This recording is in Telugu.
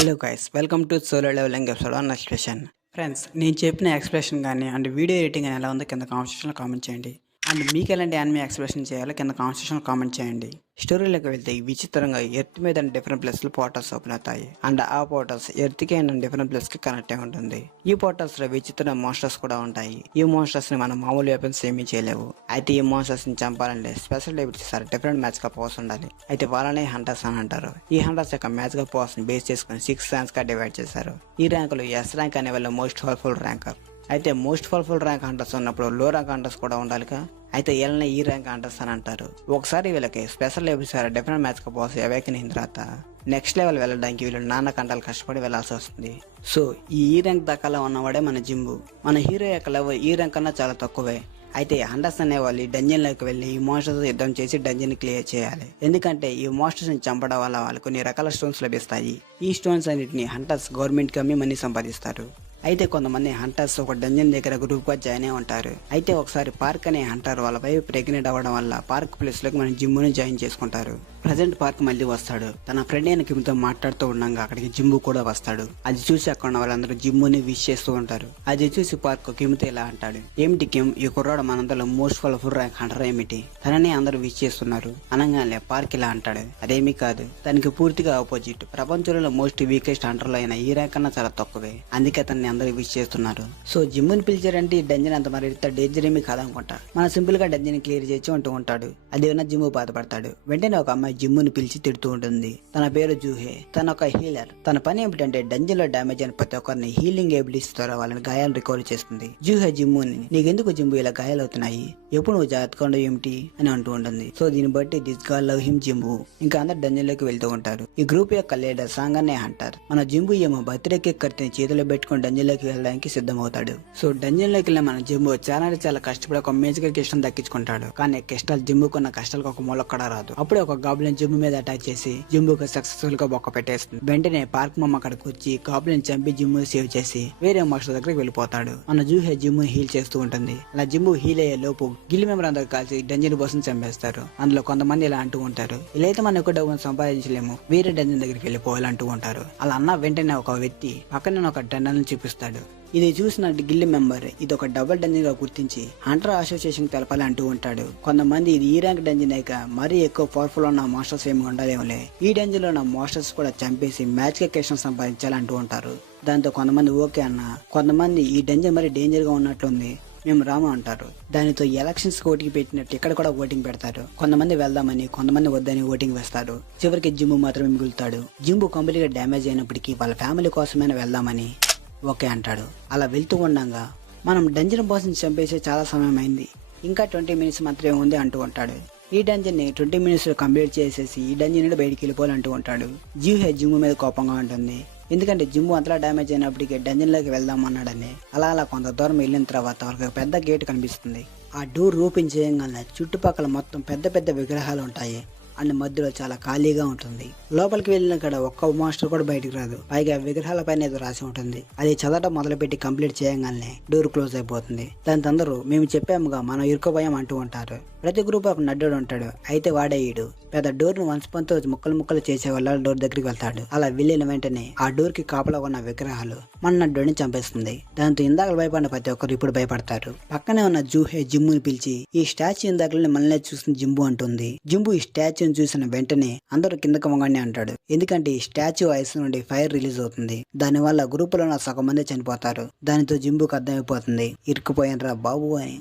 Hello guys, welcome to Solo Leveling episode on expression. Friends, నేను చెప్పిన ఎక్స్ప్రెషన్ కానీ అండ్ వీడియో ఎడిటింగ్ అని ఎలా ఉందో కింద కామెంట్ సెక్షన్లో కామెంట్ చేయండి. అండ్ మీకు ఎలాంటి యానిమే ఎక్స్ప్రెషన్ చేయాలో కింద కామెంట్ సెక్షన్లో కామెంట్ చేయండి. స్టోరీలోకి వెళ్తే విచిత్రంగా ఎర్త్ మీద డిఫరెంట్ ప్లేస్లో పోర్టల్స్ ఓపెన్ అవుతాయి. అండ్ ఆ పోర్టల్స్ ఎర్త్కి అండ్ డిఫరెంట్ ప్లేస్కి కనెక్ట్ అయి ఉంటుంది. ఈ పోర్టల్స్లో విచిత్రమైన మోన్స్టర్స్ కూడా ఉంటాయి. ఈ మోన్స్టర్స్ని మనం మామూలు వెపన్స్ ఏమీ చేయలేవు. అయితే ఈ మోన్స్టర్స్ని చంపాలంటే స్పెషల్ ఎబిలిటీస్ డిఫరెంట్ మ్యాచ్గా పవర్స్ ఉండాలి. అయితే వాళ్ళనే హంటర్స్ అని అంటారు. ఈ హంటర్స్ యొక్క మ్యాచ్గా పవర్స్ని బేస్ చేసుకుని 6 ర్యాంక్స్గా డివైడ్ చేశారు. ఈ ర్యాంకులు ఎస్ ర్యాంక్ అనే వాళ్ళ మోస్ట్ పవర్ఫుల్ ర్యాంకర్. అయితే మోస్ట్ పవర్ఫుల్ ర్యాంక్ హంటర్స్ ఉన్నప్పుడు లో ర్యాంక్ హంటర్స్ కూడా ఉండాలిగా. అయితే వీళ్ళని ఈ ర్యాంక్ హంటర్స్ అని అంటారు. ఒకసారి వీళ్ళకి special levels different match boss awaken అయిన తర్వాత నెక్స్ట్ లెవెల్ వెళ్ళడానికి వీళ్ళు నాన్న కంటాలు కష్టపడి వెళ్లాల్సి వస్తుంది. సో ఈ ర్యాంక్ దాకాలో ఉన్నవాడే మన జింబు. మన హీరో యొక్క లెవెల్ ఈ ర్యాంక్ కన్నా చాలా తక్కువే. అయితే హంటర్స్ అనే వాళ్ళు ఈ డంజన్లోకి వెళ్ళి ఈ మోన్స్టర్స్ యుద్ధం చేసి డంజన్ క్లియర్ చేయాలి. ఎందుకంటే ఈ మోన్స్టర్స్ ని చంపడం వల్ల వాళ్ళు కొన్ని రకాల స్టోన్స్ లభిస్తాయి. ఈ స్టోన్స్ అన్నిటిని హంటర్స్ గవర్నమెంట్ కి అమ్మి మనీ సంపాదిస్తారు. అయితే కొంతమంది హంటర్స్ ఒక డంజన్ దగ్గర గ్రూప్గా జాయిన్ అయి ఉంటారు. అయితే ఒకసారి పార్క్ అనే హంటర్ వాళ్ళ వైపు ప్రెగ్నెంట్ అవ్వడం వల్ల పార్క్ ప్లేస్లోకి మన జిమ్ముని జాయిన్ చేసుకుంటారు. ప్రజెంట్ పార్క్ మళ్ళీ వస్తాడు. తన ఫ్రెండ్ అయిన కిమ్తో మాట్లాడుతూ ఉండగా అక్కడికి జింబు కూడా వస్తాడు. అది చూసి అక్కడ ఉన్న వాళ్ళందరూ జిమ్ముని విష్ చేస్తూ ఉంటారు. అది చూసి పార్క్ కిమ్తో ఇలా అంటాడు, ఏమిటి కిమ్, ఈ కుర్రాడు మనందరిలో మోస్ట్ పవర్ఫుల్ ర్యాంక్ హంటర్ ఏమిటి? తనని అందరూ విష్ చేస్తున్నారు అనగానే పార్క్ ఇలా అంటాడు, అదేమీ కాదు, తనకి పూర్తిగా ఆపోజిట్. ప్రపంచంలో మోస్ట్ వీకెస్ట్ హంటర్లు అయిన ఈ ర్యాంక్ కన్నా చాలా తక్కువే. అందుకే తనని అందరూ విష్ చేస్తున్నారు. సో జిమ్ముని పిలిచారంటే ఈ డంజన్ అంత మరి డేంజర్ ఏమీ కాదనుకుంటా. మన సింపుల్ గా డంజన్ క్లియర్ చేసి అంటూ ఉంటాడు. అది ఉన్న జిమ్ము బాధపడతాడు. వెంటనే ఒక అమ్మాయి జిమ్ముని పిలిచి తిడుతూ ఉంటుంది. తన పేరు జూహే. తన ఒక హీలర్. తన పని ఏమిటంటే డంజన్ లో డ్యామేజ్ అయిన ప్రతి ఒక్కరిని హీలింగ్ ఎబిలిటీస్ ద్వారా వాళ్ళని గాయాలు రికవర్ చేస్తుంది. జూహే జిమ్ముని, నీకెందుకు జిమ్ము ఇలా గాయాలు అవుతున్నాయి, ఎప్పుడు నువ్వు జాగ్రత్తగా ఉండవు ఏమిటి అని అంటూ ఉంటుంది. సో దీన్ని బట్టి దిస్ గాల్ లవ్ హిమ్ జింబు. ఇంకా అందరు డంజన్ లోకి వెళ్తూ ఉంటారు. ఈ గ్రూప్ యొక్క లీడర్ సాంగనే హంటర్. మన జింబు ఏమో బర్త్డే కేక్ కత్తిని చేతిలో పెట్టుకుని డంజన్ లోకి వెళ్ళడానికి సిద్ధమవుతాడు. సో డంజన్ లోకి వెళ్ళిన మన జింబు చాలా కష్టపడి ఒక మేజికల్ కిష్టం దక్కించుకుంటాడు. కానీ కిష్టాలు జింబుకున్న కష్టాలకు ఒక మూల కూడా రాదు. అప్పుడే ఒక గాబ్లిన్ జింబు మీద అటాక్ చేసి జింబుకు సక్సెస్ఫుల్ గా బొక్క పెట్టేస్తుంది. వెంటనే పార్క్ మమ్మ అక్కడికి వచ్చి గాబ్లిన్ చంపి జింబు సేవ్ చేసి వేరే మాస్టర్ దగ్గరికి వెళ్ళిపోతాడు. మన జూహే జింబు హీల్ చేస్తూ ఉంటుంది. అలా జింబు హీల్ అయ్యే లోపు గిల్ మెంబర్ అందరూ కలిసి డంజన్ బాస్ ని చంపేస్తారు. అందులో కొంతమంది ఇలా అంటూ ఉంటారు, ఇలా అయితే మనం ఎక్కువ డబ్బులు సంపాదించలేము, వేరే డంజన్ దగ్గరికి వెళ్ళిపోవాలంటూ ఉంటారు. అలా అన్న వెంటనే ఒక వ్యక్తి పక్కన ఒక టన్నెల్ చూపిస్తాడు. ఇది చూసిన గిల్లి మెంబర్ ఇది ఒక డబుల్ డంజన్ గా గుర్తించి హంటర్ అసోసియేషన్ తెలపాలి అంటూ ఉంటాడు. కొంతమంది ఇది ఈ ర్యాంక్ డంజన్ అయితే మరీ ఎక్కువ పవర్ఫుల్ ఉన్న మాస్టర్స్ ఏమి ఉండాలేములే, ఈ డంజన్ లో ఉన్న మాస్టర్స్ కూడా చంపేసి మ్యాచ్ కెక్కేషన్ సంపాదించాలంటూ ఉంటారు. దాంతో కొంతమంది ఓకే అన్న, కొంతమంది ఈ డంజన్ మరి డేంజర్ గా ఉన్నట్లుంది, మేము రాము అంటారు. దానితో ఎలక్షన్స్ ఓటింగ్ పెట్టినట్టు ఇక్కడ కూడా ఓటింగ్ పెడతారు. కొంతమంది వెళ్దామని, కొంతమంది వద్దని ఓటింగ్ వేస్తారు. చివరికి జింబు మాత్రమే మిగులుతాడు. జింబు కంప్లీట్ గా డ్యామేజ్ అయినప్పటికీ వాళ్ళ ఫ్యామిలీ కోసమైనా వెళ్దామని ఓకే అంటాడు. అలా వెళ్తూ ఉండగా మనం డంజన్ బాస్ ని చంపేసి చాలా సమయం అయింది, ఇంకా 20 మినిట్స్ మాత్రమే ఉంది అంటూ ఉంటాడు. ఈ డంజన్ ని 20 మినిట్స్ లో కంప్లీట్ చేసేసి ఈ డంజన్ నుండి బయటికి వెళ్ళిపోవాలంటూ ఉంటాడు. జూహే జింబు మీద కోపంగా ఉంటుంది. ఎందుకంటే జింబు అంతలా డ్యామేజ్ అయినప్పటికీ డంజన్ లోకి వెళ్దాం అన్నాడని. అలా కొంత దూరం వెళ్ళిన తర్వాత వాళ్ళకి పెద్ద గేట్ కనిపిస్తుంది. ఆ డోర్ ఓపెన్ చేయగానే చుట్టుపక్కల మొత్తం పెద్ద పెద్ద విగ్రహాలు ఉంటాయి. అండ్ మధ్యలో చాలా ఖాళీగా ఉంటుంది. లోపలికి వెళ్ళిన కాడ ఒక్క మాస్టర్ కూడా బయటకు రాదు. పైగా విగ్రహాల పైన ఏదో రాసి ఉంటుంది. అది చదవటం మొదలుపెట్టి కంప్లీట్ చేయగానే డోర్ క్లోజ్ అయిపోతుంది. దాని అందరూ మేము చెప్పాముగా మనం ఇరుక్కుపోయాం అంటూ ఉంటారు. ప్రతి గ్రూప్ ఒక నడ్డుడు ఉంటాడు. అయితే వాడే ఈడు పెద్ద డోర్ ను వంశపంతో ముక్కలు చేసే వాళ్ళ డోర్ దగ్గరికి వెళ్తాడు. అలా వెళ్ళిన వెంటనే ఆ డోర్ కి కాపలా ఉన్న విగ్రహాలు మన నడ్డుని చంపేస్తుంది. దాంతో ఇందాక భయపడిన ప్రతి ఒక్కరు ఇప్పుడు భయపడతారు. పక్కనే ఉన్న జూహే జింబుని పిలిచి ఈ స్టాచ్యూ ఇందాకనే మనల్ని చూసిన జింబు అంటుంది. జింబు ఈ స్టాచ్యూని చూసిన వెంటనే అందరూ కిందకి వంగండి అంటాడు. ఎందుకంటే ఈ స్టాచ్యూ ఐస్ నుండి ఫైర్ రిలీజ్ అవుతుంది. దాని వల్ల గ్రూప్ లో ఉన్న సగం మంది చనిపోతారు. దానితో జింబుకి అర్థమైపోతుంది, ఇరుక్కుపోయినరా బాబు అని.